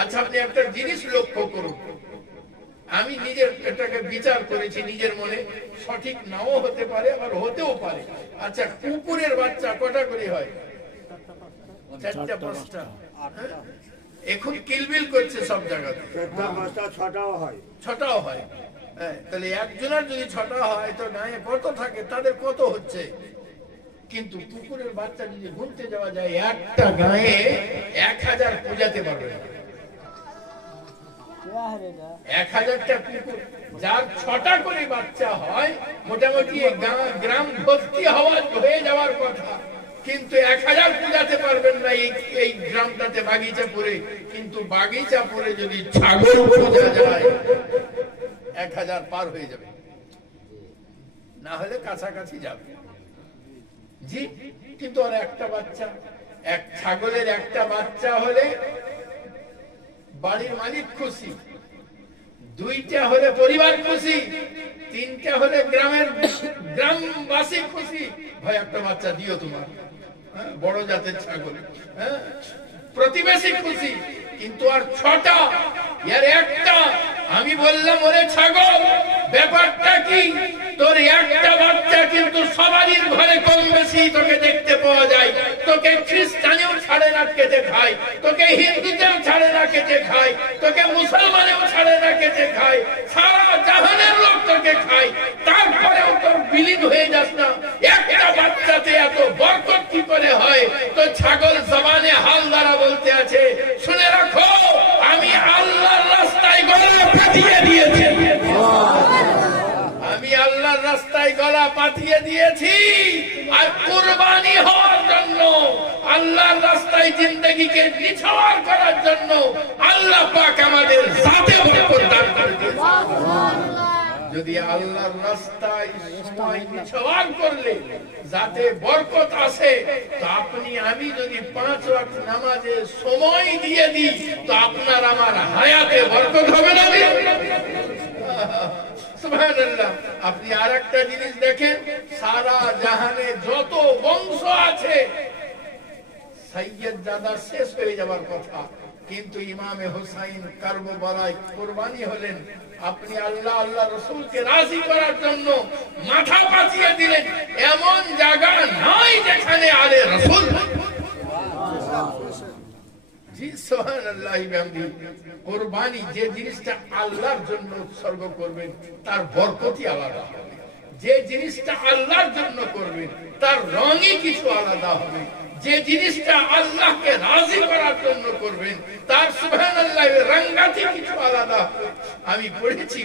আচ্ছা, আপনি একটা জিনিস লক্ষ্য করুন, আমি নিজের এটাকে বিচার করেছি নিজের মনে, সঠিক নাও হতে পারে আবার হতেও পারে। আচ্ছা, কুকুরের বাচ্চা কটা করে হয়? 4টা 5টা। এখন কিলবিল করছে সব জায়গাতে, 6টাও হয়। তাহলে একজনের যদি 6টা হয় তো গায়ে কত থাকে, তাদের কত হচ্ছে? কিন্তু কুকুরের বাচ্চা যদি ঘুরতে যাওয়া যায়, একটা গায়ে 1000 পূজাতে পারবে না। 1000টা কুকুর, যার 6টা করে বাচ্চা হয়, মোটামুটি গ্রাম ভর্তি হয়ে যাওয়ার কথা, কিন্তু 1000 পূজাতে পারবেন না এই গ্রামটাতে বাগিচাপুরে। কিন্তু বাগিচাপুরে যদি ছাগল পূজা যায় 1000 পার হয়ে যাবে, না হলে কাছাকাছি যাবে। জি, কিন্তু আর একটা বাচ্চা, এক ছাগলের একটা বাচ্চা হলে বাড়ির মালিক খুশি, 2টা হলে পরিবার খুশি, 3টা হলে গ্রামবাসী খুশি। ভাই একটা বাচ্চা দিও তোমার, বড় জাতের ছাগল, প্রতিবেশী খুশি। কিন্তু আর 6টা, এর একটা। আমি বললাম, ওরে ছাগল, ব্যাপারটা কি? তোর একটা বাচ্চা কিন্তু সবারই ঘরে কম বেশি তোকে দেখতে পাওয়া যায়। তোকে খ্রিস্টানেও ছাড়ে না কেটে খায়, তোকে হিন্দুতেও ছাড়ে না কেটে খায়, তোকে মুসলমানেও ছাড়ে না কেটে খায়, সারা জাহানের লোক তোকে খায়, তারপরেও তোর বিলীন হয়ে যাস না। একটা বাচ্চাতে এত বরকত কি করে হয়? তো ছাগল জবানে হাল দ্বারা বলতে আছে, শুনে রাখো, আমি আল্লাহর রাস্তায় গলা পাঠিয়ে দিয়েছি, আমি আল্লাহর রাস্তায় গলা পাঠিয়ে দিয়েছি। আর কুরবানি হওয়ার জন্য, আল্লাহর রাস্তায় জিন্দেগিকে নিছাওয়ার করার জন্য আল্লাহ পাক আমাদের জাতে বরকত দান করে দিয়েছেন। যদি আল্লাহর রাস্তায় সময় নিছাওয়ার করলে যাতে বরকত আসে, তো আপনি আমি যদি 5 ওয়াক্ত নামাজে সময় দিয়ে দিই, তো আপনার আমার হায়াতে বরকত হবে না? সুবহানাল্লাহ। আপনি আর একটা জিনিস দেখেন, সারা জাহানে যত বংশ আছে, সাইয়্যেদজাদা শেষ হয়ে যাবার কথা, কিন্তু ইমামে হুসাইন কারবালায় কুরবানি হলেন। আপনি আল্লাহ আল্লাহ রাসূলকে রাজি করার জন্য মাথা পাতিয়ে দিলেন। এমন জায়গা নাই যেখানে আলে রাসূল। জি সুবহানাল্লাহ। কুরবানি যে জিনিসটা আল্লাহর জন্য উৎসর্গ করবেন, তার বরকতই আলাদা হবে। যে জিনিসটা আল্লাহর জন্য করবেন, তার রঙই কিছু আলাদা হবে। যে জিনিসটা আল্লাহকে রাজি করার জন্য করবেন, তার সুবহানাল্লাহ রঙাতি কিছু আলাদা হবে। আমি পড়েছি